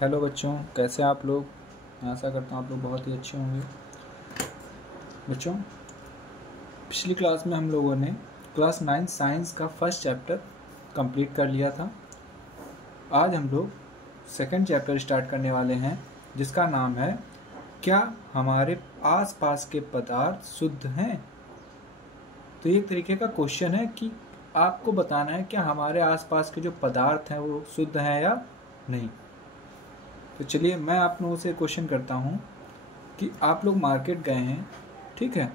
Hello बच्चों, कैसे हैं आप लोग। मैं आशा करता हूँ आप लोग बहुत ही अच्छे होंगे। बच्चों, पिछली क्लास में हम लोगों ने क्लास 9 साइंस का फर्स्ट चैप्टर कंप्लीट कर लिया था। आज हम लोग सेकंड चैप्टर स्टार्ट करने वाले हैं, जिसका नाम है क्या हमारे आसपास के पदार्थ शुद्ध हैं। तो ये एक तरीके का क्वेश्चन है कि आपको बताना है क्या हमारे आसपास के जो पदार्थ हैं वो शुद्ध हैं या नहीं। तो चलिए मैं आप लोगों से क्वेश्चन करता हूँ कि आप लोग मार्केट गए हैं, ठीक है,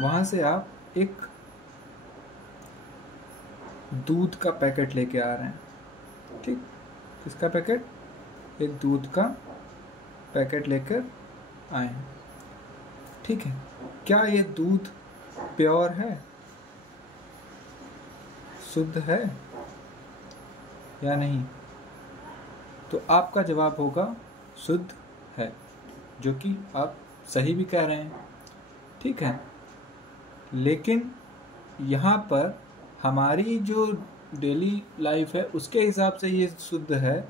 वहाँ से आप एक दूध का पैकेट लेके आ रहे हैं। ठीक, किसका पैकेट? एक दूध का पैकेट लेकर आए हैं, ठीक है। क्या ये दूध प्योर है, शुद्ध है या नहीं? तो आपका जवाब होगा शुद्ध है, जो कि आप सही भी कह रहे हैं, ठीक है। लेकिन यहाँ पर हमारी जो डेली लाइफ है उसके हिसाब से ये शुद्ध है,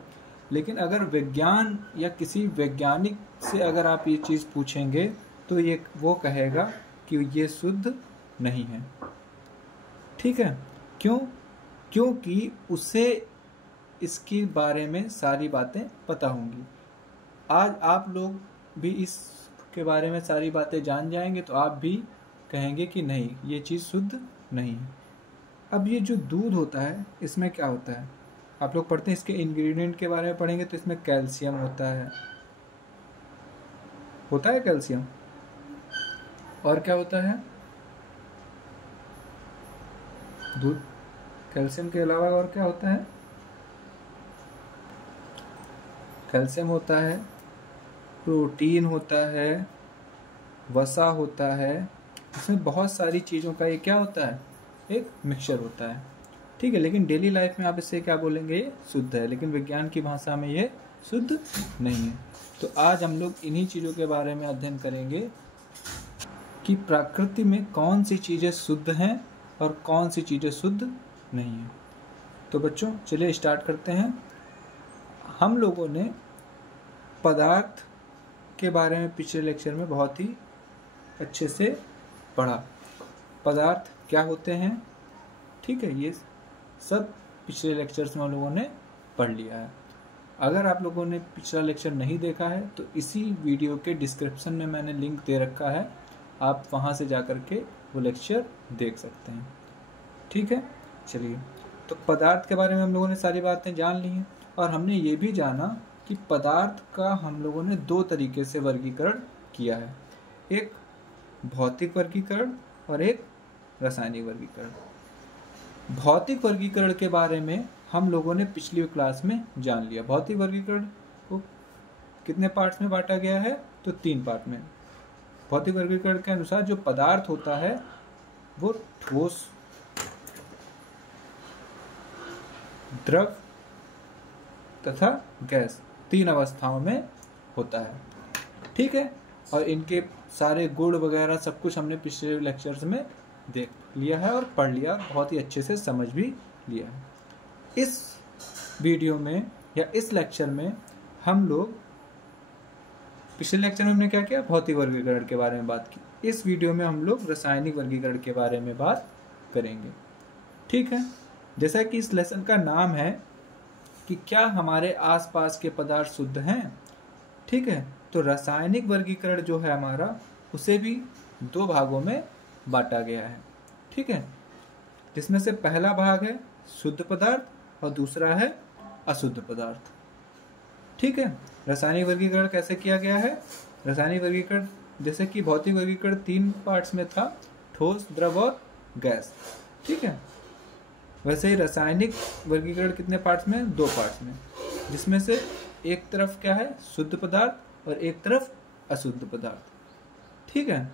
लेकिन अगर विज्ञान या किसी वैज्ञानिक से अगर आप ये चीज़ पूछेंगे तो ये वो कहेगा कि ये शुद्ध नहीं है, ठीक है। क्यों? क्योंकि उसे इसके बारे में सारी बातें पता होंगी। आज आप लोग भी इसके बारे में सारी बातें जान जाएंगे तो आप भी कहेंगे कि नहीं, ये चीज़ शुद्ध नहीं है। अब ये जो दूध होता है इसमें क्या होता है, आप लोग पढ़ते हैं, इसके इंग्रेडिएंट के बारे में पढ़ेंगे तो इसमें कैल्शियम होता है कैल्शियम। और क्या होता है? दूध कैल्शियम के अलावा और क्या होता है? कैल्शियम होता है, प्रोटीन होता है, वसा होता है। इसमें बहुत सारी चीज़ों का ये क्या होता है, एक मिक्सचर होता है, ठीक है। लेकिन डेली लाइफ में आप इससे क्या बोलेंगे, ये शुद्ध है, लेकिन विज्ञान की भाषा में ये शुद्ध नहीं है। तो आज हम लोग इन्हीं चीज़ों के बारे में अध्ययन करेंगे कि प्रकृति में कौन सी चीज़ें शुद्ध हैं और कौन सी चीज़ें शुद्ध नहीं हैं। तो बच्चों चलिए स्टार्ट करते हैं। हम लोगों ने पदार्थ के बारे में पिछले लेक्चर में बहुत ही अच्छे से पढ़ा। पदार्थ क्या होते हैं, ठीक है, ये सब पिछले लेक्चर्स में हम लोगों ने पढ़ लिया है। अगर आप लोगों ने पिछला लेक्चर नहीं देखा है तो इसी वीडियो के डिस्क्रिप्शन में मैंने लिंक दे रखा है, आप वहाँ से जा कर के वो लेक्चर देख सकते हैं, ठीक है। चलिए, तो पदार्थ के बारे में हम लोगों ने सारी बातें जान ली हैं और हमने ये भी जाना कि पदार्थ का हम लोगों ने दो तरीके से वर्गीकरण किया है, एक भौतिक वर्गीकरण और एक रासायनिक वर्गीकरण। भौतिक वर्गीकरण के बारे में हम लोगों ने पिछली क्लास में जान लिया। भौतिक वर्गीकरण को कितने पार्ट्स में बांटा गया है, तो 3 पार्ट में। भौतिक वर्गीकरण के अनुसार जो पदार्थ होता है वो ठोस, द्रव तथा गैस 3 अवस्थाओं में होता है, ठीक है। और इनके सारे गुण वगैरह सब कुछ हमने पिछले लेक्चर्स में देख लिया है और पढ़ लिया, बहुत ही अच्छे से समझ भी लिया है। इस वीडियो में या इस लेक्चर में हम लोग, पिछले लेक्चर में हमने क्या किया, भौतिक वर्गीकरण के बारे में बात की। इस वीडियो में हम लोग रासायनिक वर्गीकरण के बारे में बात करेंगे, ठीक है। जैसा कि इस लेसन का नाम है कि क्या हमारे आसपास के पदार्थ शुद्ध हैं, ठीक है। तो रासायनिक वर्गीकरण जो है हमारा, उसे भी 2 भागों में बांटा गया है, ठीक है। जिसमें से पहला भाग है शुद्ध पदार्थ और दूसरा है अशुद्ध पदार्थ, ठीक है। रासायनिक वर्गीकरण कैसे किया गया है? रासायनिक वर्गीकरण जैसे कि भौतिक वर्गीकरण 3 पार्ट्स में था, ठोस, द्रव और गैस, ठीक है। वैसे ही रासायनिक वर्गीकरण कितने पार्ट्स में? 2 पार्ट्स में, जिसमें से एक तरफ क्या है, शुद्ध पदार्थ, और एक तरफ अशुद्ध पदार्थ, ठीक है।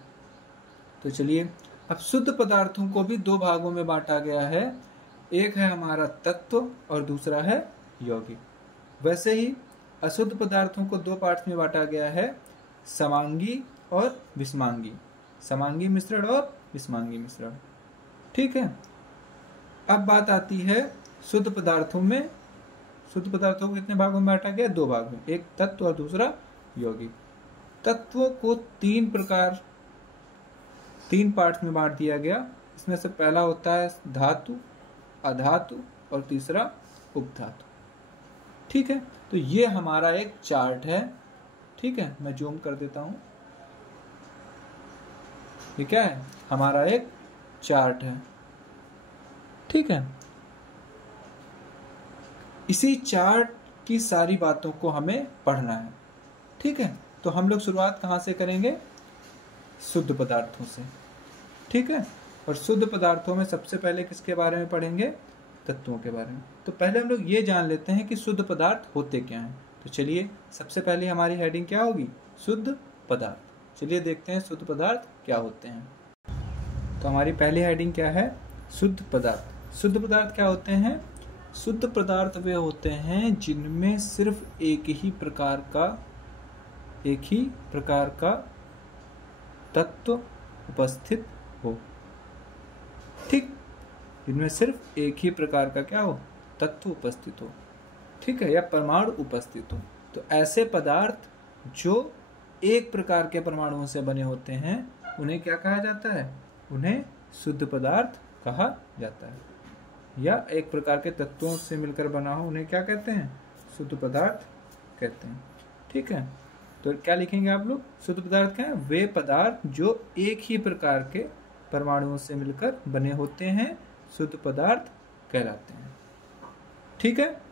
तो चलिए, अब शुद्ध पदार्थों को भी 2 भागों में बांटा गया है, एक है हमारा तत्व और दूसरा है यौगिक। वैसे ही अशुद्ध पदार्थों को 2 पार्ट्स में बांटा गया है, समांगी और विषमांगी, समांगी मिश्रण और विषमांगी मिश्रण, ठीक है। अब बात आती है शुद्ध पदार्थों में शुद्ध पदार्थों को कितने भागों में बांटा गया? 2 भाग में, एक तत्व और दूसरा यौगिक। तत्वों को 3 पार्ट्स में बांट दिया गया। इसमें से पहला होता है धातु, अधातु और तीसरा उपधातु। ठीक है, तो ये हमारा एक चार्ट है। ठीक है, मैं जूम कर देता हूं। ये क्या है? हमारा एक चार्ट है। ठीक है, इसी चार्ट की सारी बातों को हमें पढ़ना है। ठीक है, तो हम लोग शुरुआत कहाँ से करेंगे? शुद्ध पदार्थों से। ठीक है, और शुद्ध पदार्थों में सबसे पहले किसके बारे में पढ़ेंगे? तत्वों के बारे में। तो पहले हम लोग ये जान लेते हैं कि शुद्ध पदार्थ होते क्या हैं। तो चलिए, सबसे पहले हमारी हेडिंग क्या होगी? शुद्ध पदार्थ। चलिए देखते हैं शुद्ध पदार्थ क्या होते हैं। तो हमारी पहली हेडिंग क्या है? शुद्ध पदार्थ। शुद्ध पदार्थ क्या होते हैं? शुद्ध पदार्थ वे होते हैं जिनमें सिर्फ एक ही प्रकार का तत्व उपस्थित हो। ठीक, जिनमें सिर्फ एक ही प्रकार का क्या हो? तत्व उपस्थित हो। ठीक है, या परमाणु उपस्थित हो। तो ऐसे पदार्थ जो एक प्रकार के परमाणुओं से बने होते हैं उन्हें क्या कहा जाता है? उन्हें शुद्ध पदार्थ कहा जाता है। या एक प्रकार के तत्वों से मिलकर बना हो उन्हें क्या कहते हैं? शुद्ध पदार्थ कहते हैं। ठीक है, तो क्या लिखेंगे आप लोग? शुद्ध पदार्थ क्या है? वे पदार्थ जो एक ही प्रकार के परमाणुओं से मिलकर बने होते हैं शुद्ध पदार्थ कहलाते हैं। ठीक है,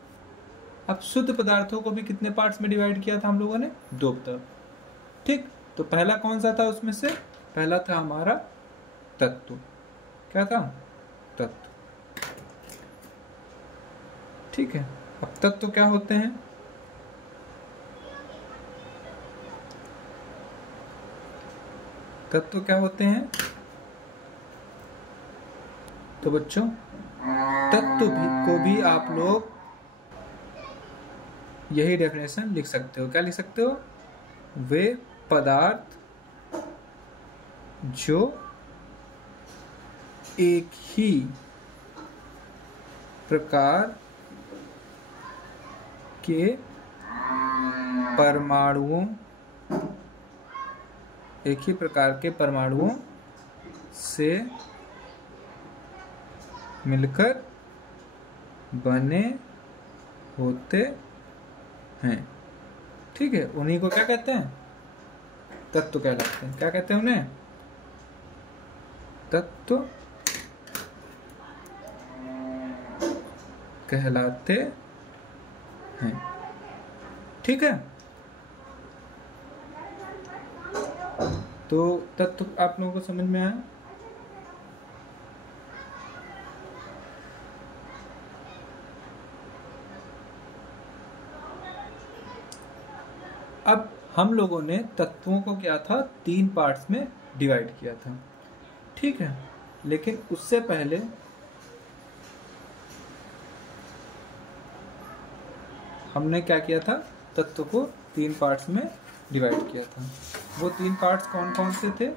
अब शुद्ध पदार्थों को भी कितने पार्ट्स में डिवाइड किया था हम लोगों ने? 2 तरफ। ठीक, तो पहला कौन सा था उसमें से? पहला था हमारा तत्व। क्या था? तत्व। ठीक है, अब तत्व क्या होते हैं? तत्व क्या होते हैं? तो बच्चों, तत्व को भी आप लोग यही डेफिनेशन लिख सकते हो। क्या लिख सकते हो? वे पदार्थ जो एक ही प्रकार के परमाणुओं से मिलकर बने होते हैं। ठीक है, उन्हीं को क्या कहते हैं? तत्व कहलाते हैं। क्या कहते हैं उन्हें? तत्व कहलाते हैं। ठीक है, तो तत्व आप लोगों को समझ में आया? अब हम लोगों ने तत्वों को क्या था? 3 पार्ट्स में डिवाइड किया था। ठीक है, लेकिन उससे पहले हमने क्या किया था? तत्व को 3 पार्ट्स में डिवाइड किया था। वो 3 पार्ट्स कौन कौन से थे?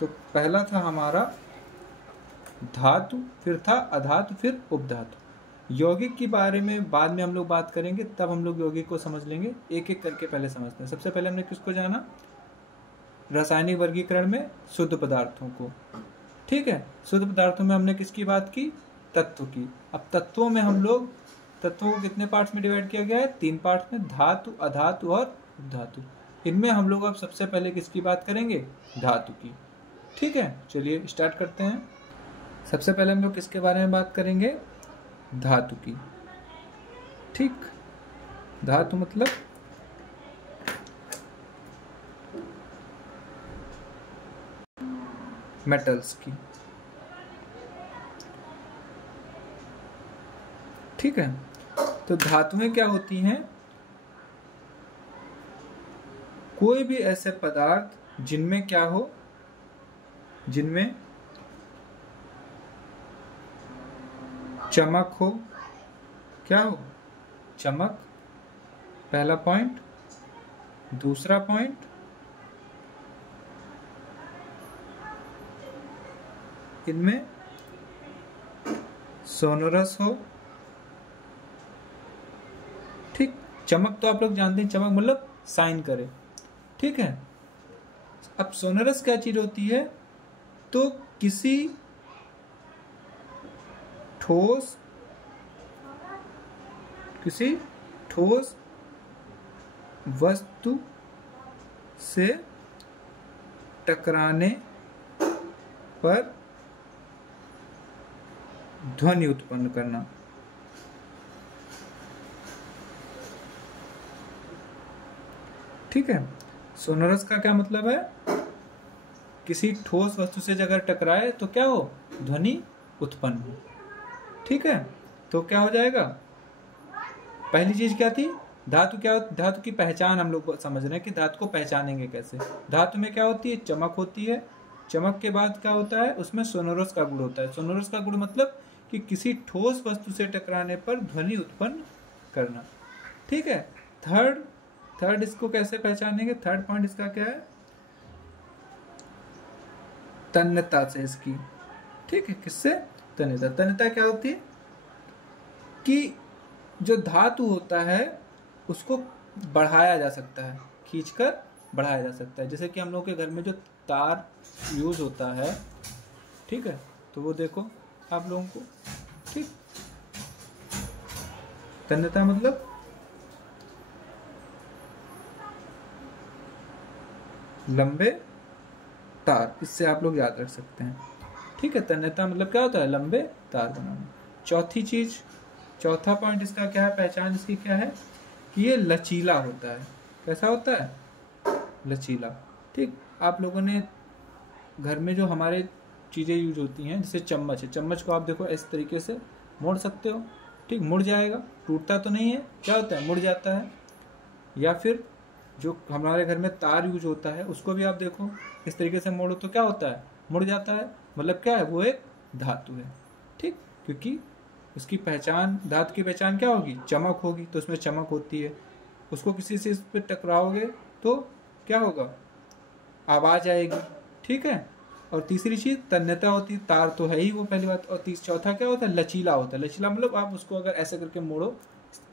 तो पहला था हमारा धातु, फिर था अधातु, फिर उपधातु। यौगिक के बारे में बाद में हम लोग बात करेंगे, तब हम लोग यौगिक को समझ लेंगे। एक एक करके पहले समझते हैं। सबसे पहले हमने किसको जाना? रासायनिक वर्गीकरण में शुद्ध पदार्थों को। ठीक है, शुद्ध पदार्थों में हमने किसकी बात की? तत्व की। अब तत्वों में हम लोग तत्वों को कितने पार्ट्स में डिवाइड किया गया है? 3 पार्ट्स में, धातु, अधातु और उपधातु। इनमें हम लोग अब सबसे पहले किसकी बात करेंगे? धातु की। ठीक है, चलिए स्टार्ट करते हैं। सबसे पहले हम लोग किसके बारे में बात करेंगे? धातु की। ठीक, धातु मतलब मेटल्स की। ठीक है, तो धातुएं क्या होती हैं? कोई भी ऐसे पदार्थ जिनमें क्या हो? जिनमें चमक हो। क्या हो? चमक, पहला पॉइंट। दूसरा पॉइंट, इनमें सोनोरस हो। चमक तो आप लोग जानते हैं, चमक मतलब साइन करे, ठीक है। अब सोनरस क्या चीज होती है, तो किसी ठोस वस्तु से टकराने पर ध्वनि उत्पन्न करना। ठीक है, सोनोरस का क्या मतलब है, किसी ठोस वस्तु से अगर टकराए तो क्या हो, ध्वनि उत्पन्न हो। ठीक है, तो क्या हो जाएगा, पहली चीज क्या थी, धातु क्या, धातु की पहचान हम लोग समझ रहे हैं कि धातु को पहचानेंगे कैसे। धातु में क्या होती है, चमक होती है, चमक के बाद क्या होता है, उसमें सोनोरस का गुण होता है। सोनोरस का गुण मतलब कि किसी ठोस वस्तु से टकराने पर ध्वनि उत्पन्न करना। ठीक है, थर्ड इसको कैसे पहचानेंगे, थर्ड पॉइंट इसका क्या है, तन्यता से इसकी। ठीक है, किससे, तन्यता। तन्यता क्या होती है कि जो धातु होता है उसको बढ़ाया जा सकता है, खींचकर बढ़ाया जा सकता है। जैसे कि हम लोग के घर में जो तार यूज होता है, ठीक है, तो वो देखो आप लोगों को, ठीक, तन्यता मतलब लंबे तार, इससे आप लोग याद रख सकते हैं। ठीक है, तन्यता मतलब क्या होता है, लंबे तार बनाना। चौथी चीज, चौथा पॉइंट इसका क्या है, पहचान इसकी क्या है कि ये लचीला होता है। कैसा होता है, लचीला। ठीक, आप लोगों ने घर में जो हमारे चीज़ें यूज होती हैं, जैसे चम्मच है, चम्मच को आप देखो इस तरीके से मोड़ सकते हो, ठीक, मुड़ जाएगा, टूटता तो नहीं है, क्या होता है, मुड़ जाता है। या फिर जो हमारे घर में तार यूज होता है उसको भी आप देखो इस तरीके से मोड़ो तो क्या होता है, मुड़ जाता है। मतलब क्या है, वो एक धातु है। ठीक, क्योंकि उसकी पहचान, धातु की पहचान क्या होगी, चमक होगी, तो उसमें चमक होती है। उसको किसी से इस पर टकराओगे तो क्या होगा, आवाज आएगी। ठीक है, और तीसरी चीज तन्यता होती है, तार तो है ही वो पहली बात। और चौथा क्या होता है, लचीला होता है। लचीला मतलब आप उसको अगर ऐसे करके मोड़ो,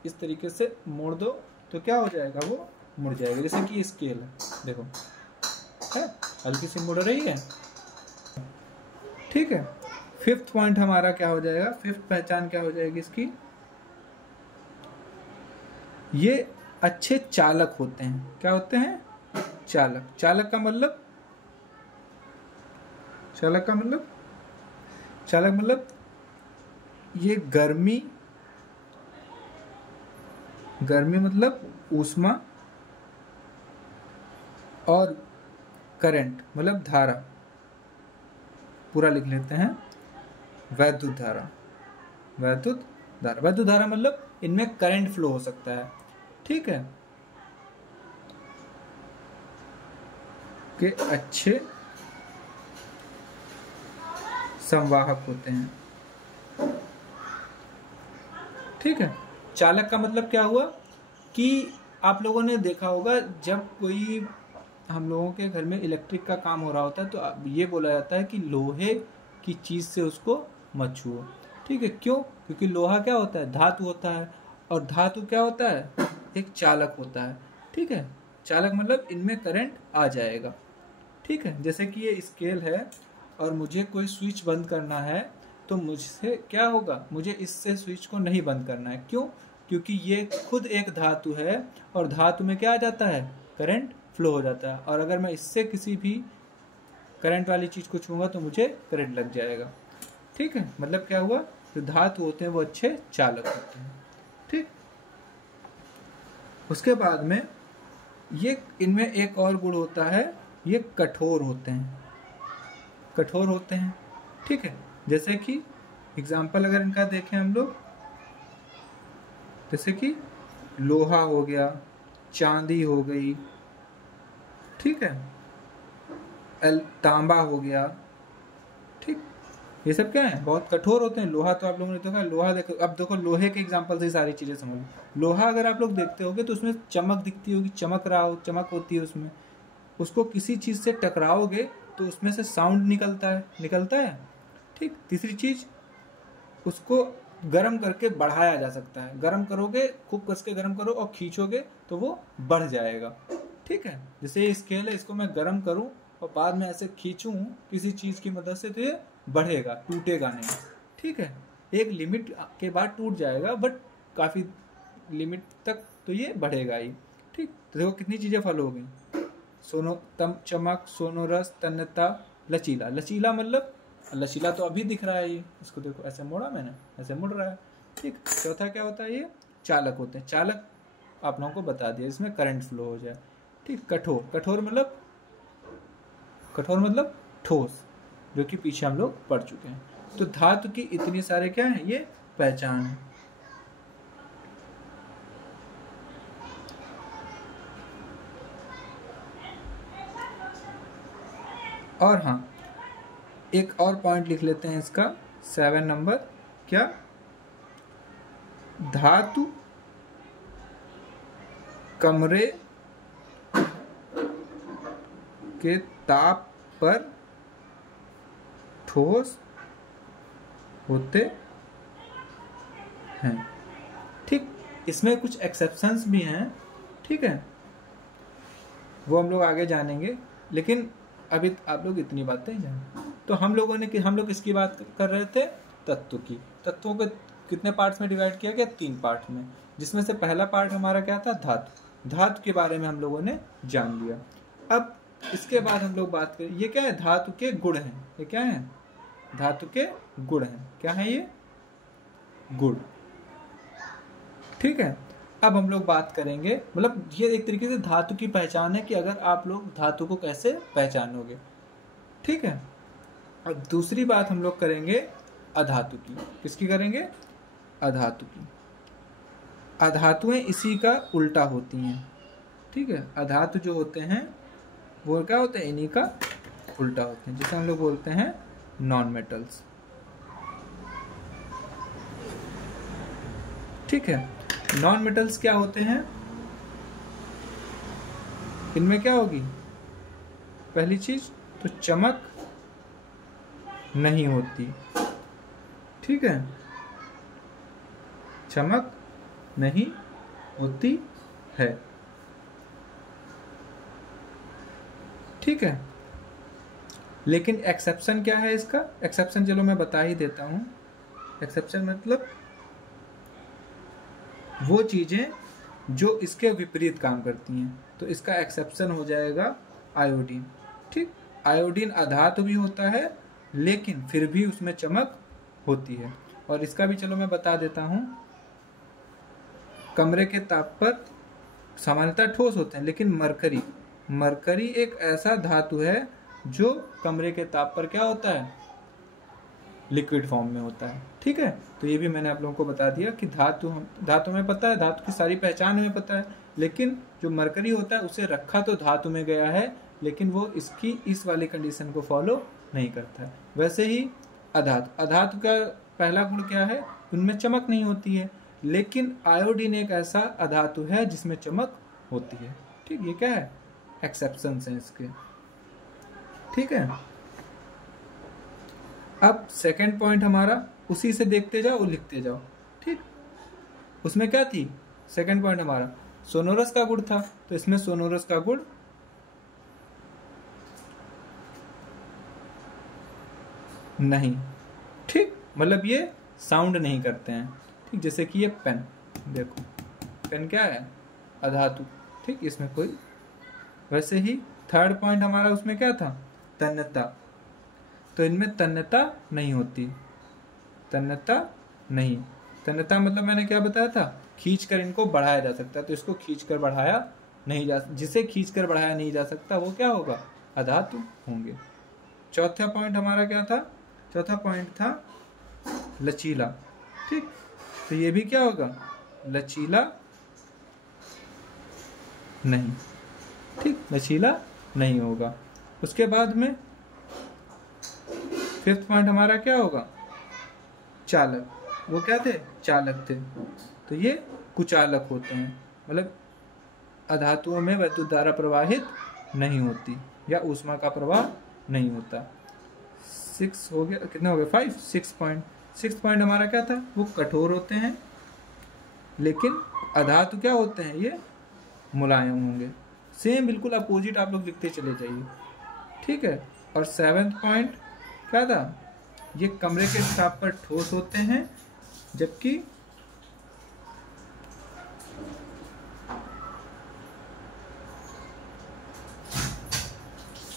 इस तरीके से मोड़ दो तो क्या हो जाएगा, वो मुड़ जाएगा। जैसे कि स्केल है, देखो है, हल्की सी मुड़ रही है। ठीक है, फिफ्थ पॉइंट हमारा क्या हो जाएगा, फिफ्थ पहचान क्या हो जाएगी इसकी, ये अच्छे चालक होते हैं। क्या होते हैं, चालक। चालक का मतलब, चालक का मतलब, चालक मतलब ये गर्मी, गर्मी मतलब ऊष्मा, और करंट मतलब धारा, पूरा लिख लेते हैं, वैद्युत धारा। वैद्युत धारा, वैद्युत धारा मतलब इनमें करंट फ्लो हो सकता है। ठीक है, के अच्छे संवाहक होते हैं। ठीक है, चालक का मतलब क्या हुआ कि आप लोगों ने देखा होगा जब कोई हम लोगों के घर में इलेक्ट्रिक का काम हो रहा होता है तो ये बोला जाता है कि लोहे की चीज से उसको मत छुओ। ठीक है, क्यों, क्योंकि लोहा क्या होता है, धातु होता है, और धातु क्या होता है, एक चालक होता है। ठीक है, चालक मतलब इनमें करंट आ जाएगा। ठीक है, जैसे कि ये स्केल है और मुझे कोई स्विच बंद करना है तो मुझसे क्या होगा, मुझे इससे स्विच को नहीं बंद करना है। क्यों, क्योंकि ये खुद एक धातु है और धातु में क्या आ जाता है, करंट फ्लो हो जाता है। और अगर मैं इससे किसी भी करंट वाली चीज को छूंगा तो मुझे करंट लग जाएगा। ठीक है, मतलब क्या हुआ, जो धातु होते हैं वो अच्छे चालक होते हैं। ठीक, उसके बाद में ये इनमें एक और गुण होता है, ये कठोर होते हैं, कठोर होते हैं। ठीक है, जैसे कि एग्जाम्पल अगर इनका देखें हम लोग, जैसे कि लोहा हो गया, चांदी हो गई, ठीक है, तांबा हो गया। ठीक, ये सब क्या है, बहुत कठोर होते हैं। लोहा तो आप लोगों ने देखा, लोहा देखो, अब देखो लोहे के एग्जांपल से सारी चीजें समझ। लोहा अगर आप लोग देखते होगे तो उसमें चमक दिखती होगी, चमक रहा हो, चमक होती है उसमें। उसको किसी चीज से टकराओगे तो उसमें से साउंड निकलता है, निकलता है। ठीक, तीसरी चीज, उसको गर्म करके बढ़ाया जा सकता है। गर्म करोगे, खूब कस के गर्म करो और खींचोगे तो वो बढ़ जाएगा। ठीक है, जैसे ये स्केल है, इसको मैं गर्म करूं और बाद में ऐसे खींचूं किसी चीज की मदद से तो ये बढ़ेगा, टूटेगा नहीं। ठीक है, एक लिमिट के बाद टूट जाएगा, बट काफी लिमिट तक तो ये बढ़ेगा ही। ठीक, तो देखो कितनी चीजें फॉलो हो गई। चमक, सोनोरस, तन्यता, लचीला। लचीला मतलब लचीला तो अभी दिख रहा है ये, इसको देखो ऐसे मोड़ा मैंने, ऐसे मुड़ रहा है। ठीक, चौथा क्या होता है, ये चालक होते हैं। चालक आप लोगों को बता दिया, इसमें करंट फ्लो हो जाए। ठीक, कठोर। कठोर मतलब ठोस, जो कि पीछे हम लोग पढ़ चुके हैं। तो धातु की इतनी सारे क्या है, ये पहचान है। और हाँ, एक और पॉइंट लिख लेते हैं इसका, 7 नंबर। क्या? धातु कमरे के ताप पर ठोस होते हैं। ठीक, इसमें कुछ एक्सेप्शंस भी हैं। ठीक है, वो हम लोग आगे जानेंगे, लेकिन अभी आप लोग इतनी बातें जानें। तो हम लोग किसकी बात कर रहे थे? तत्व की। तत्वों को कितने पार्ट्स में डिवाइड किया गया? 3 पार्ट में, जिसमें से पहला पार्ट हमारा क्या था? धातु। धातु के बारे में हम लोगों ने जान लिया। अब इसके बाद हम लोग बात करें, ये क्या है? धातु के गुण हैं। ये क्या है? धातु के गुण हैं। क्या है ये? गुण। ठीक है, अब हम लोग बात करेंगे, मतलब ये एक तरीके से धातु की पहचान है कि अगर आप लोग धातु को कैसे पहचानोगे। ठीक है, अब दूसरी बात हम लोग करेंगे अधातु की। किसकी करेंगे? अधातु की। अधातुएं इसी का उल्टा होती हैं। ठीक है, अधातु जो होते हैं वो क्या होते हैं? इन्हीं का उल्टा होते हैं, जिसे हम लोग बोलते हैं नॉन मेटल्स। ठीक है, नॉन मेटल्स क्या होते हैं? इनमें क्या होगी? पहली चीज तो चमक नहीं होती। ठीक है, चमक नहीं होती है। ठीक है, लेकिन एक्सेप्शन क्या है इसका? एक्सेप्शन चलो मैं बता ही देता हूं। एक्सेप्शन मतलब वो चीजें जो इसके विपरीत काम करती हैं, तो इसका एक्सेप्शन हो जाएगा आयोडीन। ठीक, आयोडीन अधातु भी होता है, लेकिन फिर भी उसमें चमक होती है। और इसका भी चलो मैं बता देता हूं। कमरे के ताप पर सामान्यतः ठोस होते हैं, लेकिन मरकरी एक ऐसा धातु है जो कमरे के ताप पर क्या होता है? लिक्विड फॉर्म में होता है। ठीक है, तो ये भी मैंने आप लोगों को बता दिया कि धातु में पता है, धातु की सारी पहचान हमें पता है, लेकिन जो मरकरी होता है उसे रखा तो धातु में गया है, लेकिन वो इसकी इस वाली कंडीशन को फॉलो नहीं करता है। वैसे ही अधातु का पहला गुण क्या है? उनमें चमक नहीं होती है, लेकिन आयोडीन एक ऐसा अधातु है जिसमें चमक होती है। ठीक, ये क्या है? एक्सेप्शंस हैं इसके। ठीक है, अब सेकंड पॉइंट हमारा उसी से देखते जाओ और लिखते जाओ। ठीक, उसमें क्या थी? सेकंड पॉइंट हमारा सोनोरस का गुण था, तो इसमें सोनोरस का गुण नहीं। ठीक, मतलब ये साउंड नहीं करते हैं। ठीक, जैसे कि ये पेन, देखो पेन क्या है? अधातु। ठीक, इसमें कोई। वैसे ही थर्ड पॉइंट हमारा उसमें क्या था? तन्यता। तो इनमें तन्यता नहीं होती। तन्यता नहीं। तन्यता मतलब मैंने क्या बताया था? खींचकर इनको बढ़ाया जा सकता है, तो इसको खींचकर बढ़ाया नहीं जा, जिसे खींचकर बढ़ाया नहीं जा सकता वो क्या होगा? अधातु होंगे। चौथा पॉइंट हमारा क्या था? चौथा पॉइंट था लचीला। ठीक, तो ये भी क्या होगा? लचीला नहीं। ठीक, लचीला नहीं होगा। उसके बाद में फिफ्थ पॉइंट हमारा क्या होगा? चालक। वो क्या थे? चालक थे, तो ये कुचालक होते हैं, मतलब अधातुओं में वैद्युत धारा प्रवाहित नहीं होती या ऊष्मा का प्रवाह नहीं होता। 6 हो गया, कितना हो गया? 5, 6 पॉइंट। सिक्स्थ पॉइंट हमारा क्या था, वो कठोर होते हैं, लेकिन अधातु क्या होते हैं, ये मुलायम होंगे। सेम बिल्कुल अपोजिट आप लोग लिखते चले जाइए, ठीक है। और सेवेंथ पॉइंट क्या था, ये कमरे के ताप पर ठोस होते हैं, जबकि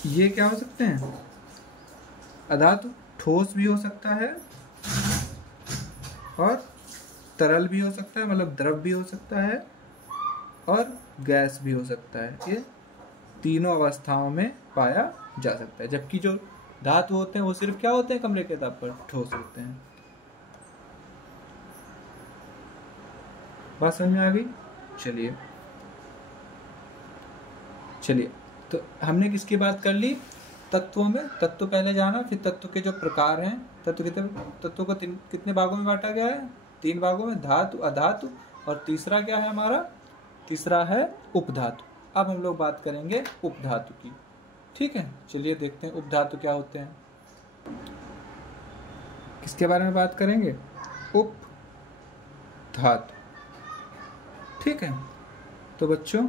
ये क्या हो सकते हैं, अधातु ठोस भी हो सकता है और तरल भी हो सकता है, मतलब द्रव भी हो सकता है और गैस भी हो सकता है। ये तीनों अवस्थाओं में पाया जा सकता है, जबकि जो धातु होते हैं वो सिर्फ क्या होते हैं, कमरे के ताप पर ठोस होते हैं। बात समझ में आ गई? चलिए तो हमने किसकी बात कर ली, तत्वों में। तत्व पहले जाना, फिर तत्व के जो प्रकार हैं, तत्व को कितने भागों में बांटा गया है, 3 भागों में, धातु, अधातु, और तीसरा क्या है हमारा, तीसरा है उपधातु। अब हम लोग बात करेंगे उपधातु की, ठीक है। चलिए देखते हैं उपधातु क्या होते हैं। किसके बारे में बात करेंगे, उपधातु, ठीक है। तो बच्चों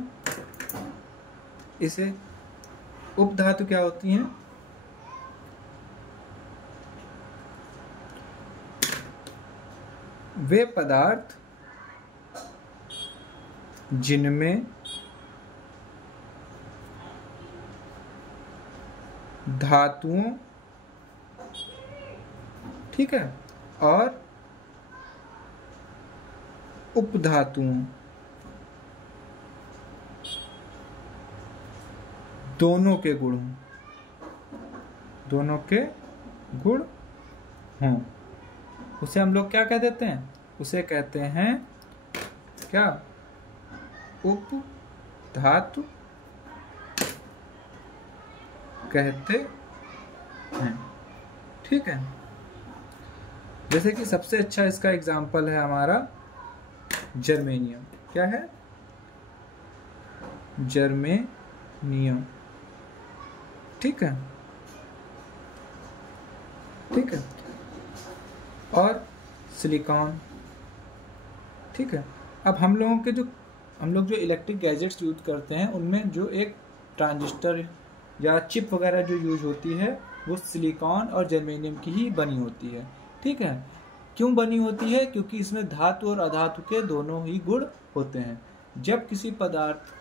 इसे उपधातु क्या होती हैं, वे पदार्थ जिनमें धातुओं, ठीक है, और उपधातुओं दोनों के गुण हों, उसे हम लोग क्या कह देते हैं, उसे कहते हैं क्या, उपधातु कहते हैं, ठीक है। जैसे कि सबसे अच्छा इसका एग्जाम्पल है हमारा जर्मेनियम। क्या है, जर्मेनियम, ठीक है, ठीक है, और सिलिकॉन, ठीक है। अब हम लोग जो इलेक्ट्रिक गैजेट्स यूज करते हैं, उनमें जो एक ट्रांजिस्टर या चिप वगैरह जो यूज होती है, वो सिलिकॉन और जर्मेनियम की ही बनी होती है, ठीक है। क्यों बनी होती है, क्योंकि इसमें धातु और अधातु के दोनों ही गुण होते हैं। जब किसी पदार्थ,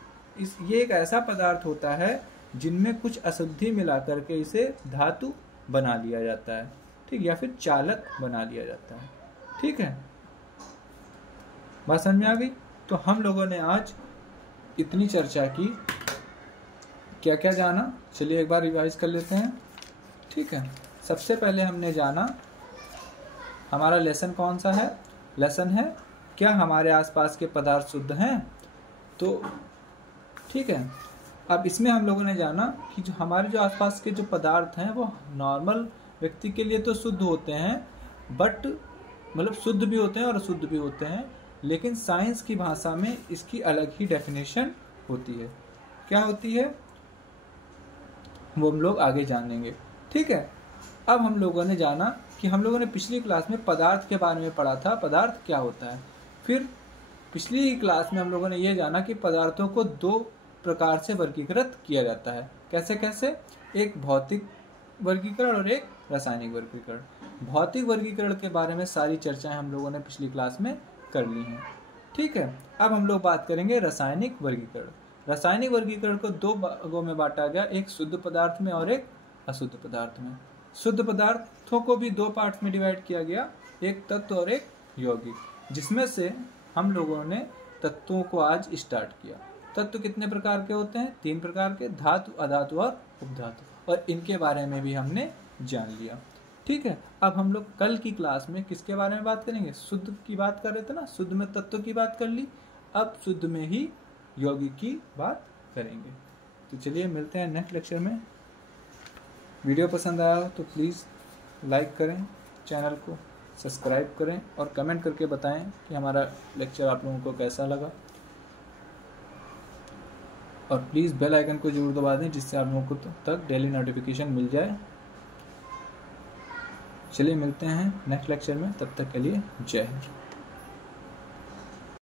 ये एक ऐसा पदार्थ होता है जिनमें कुछ अशुद्धि मिला करके इसे धातु बना लिया जाता है, ठीक, या फिर चालक बना लिया जाता है, ठीक है। बात समझ में आ गई? तो हम लोगों ने आज इतनी चर्चा की, क्या क्या जाना, चलिए एक बार रिवाइज कर लेते हैं, ठीक है। सबसे पहले हमने जाना, हमारा लेसन कौन सा है, लेसन है क्या हमारे आसपास के पदार्थ शुद्ध हैं, तो ठीक है। अब इसमें हम लोगों ने जाना कि जो हमारे जो आसपास के जो पदार्थ हैं वो नॉर्मल व्यक्ति के लिए तो शुद्ध होते हैं, बट मतलब शुद्ध भी होते हैं और अशुद्ध भी होते हैं, लेकिन साइंस की भाषा में इसकी अलग ही डेफिनेशन होती है। क्या होती है वो हम लोग आगे जानेंगे, ठीक है। अब हम लोगों ने जाना कि हम लोगों ने पिछली क्लास में पदार्थ के बारे में पढ़ा था, पदार्थ क्या होता है। फिर पिछली क्लास में हम लोगों ने ये जाना कि पदार्थों को 2 प्रकार से वर्गीकृत किया जाता है। कैसे कैसे, एक भौतिक वर्गीकरण और एक रासायनिक वर्गीकरण। भौतिक वर्गीकरण के बारे में सारी चर्चाएं हम लोगों ने पिछली क्लास में कर ली हैं, ठीक है। अब हम लोग बात करेंगे रासायनिक वर्गीकरण। रासायनिक वर्गीकरण को 2 भागों में बांटा गया, एक शुद्ध पदार्थ में और एक अशुद्ध पदार्थ में। शुद्ध पदार्थों को भी 2 पार्ट्स में डिवाइड किया गया, एक तत्व और एक यौगिक, जिसमें से हम लोगों ने तत्वों को आज स्टार्ट किया। तत्व कितने प्रकार के होते हैं, 3 प्रकार के, धातु, अधातु और उपधातु, और इनके बारे में भी हमने जान लिया, ठीक है। अब हम लोग कल की क्लास में किसके बारे में बात करेंगे, शुद्ध की बात कर रहे थे ना, शुद्ध में तत्व की बात कर ली, अब शुद्ध में ही यौगिक की बात करेंगे। तो चलिए मिलते हैं नेक्स्ट लेक्चर में। वीडियो पसंद आया हो तो प्लीज़ लाइक करें, चैनल को सब्सक्राइब करें और कमेंट करके बताएं कि हमारा लेक्चर आप लोगों को कैसा लगा, और प्लीज़ बेल आइकन को जरूर दबा दें जिससे आप लोगों को तक डेली नोटिफिकेशन मिल जाए। चलिए मिलते हैं नेक्स्ट लेक्चर में, तब तक के लिए जय हिंद।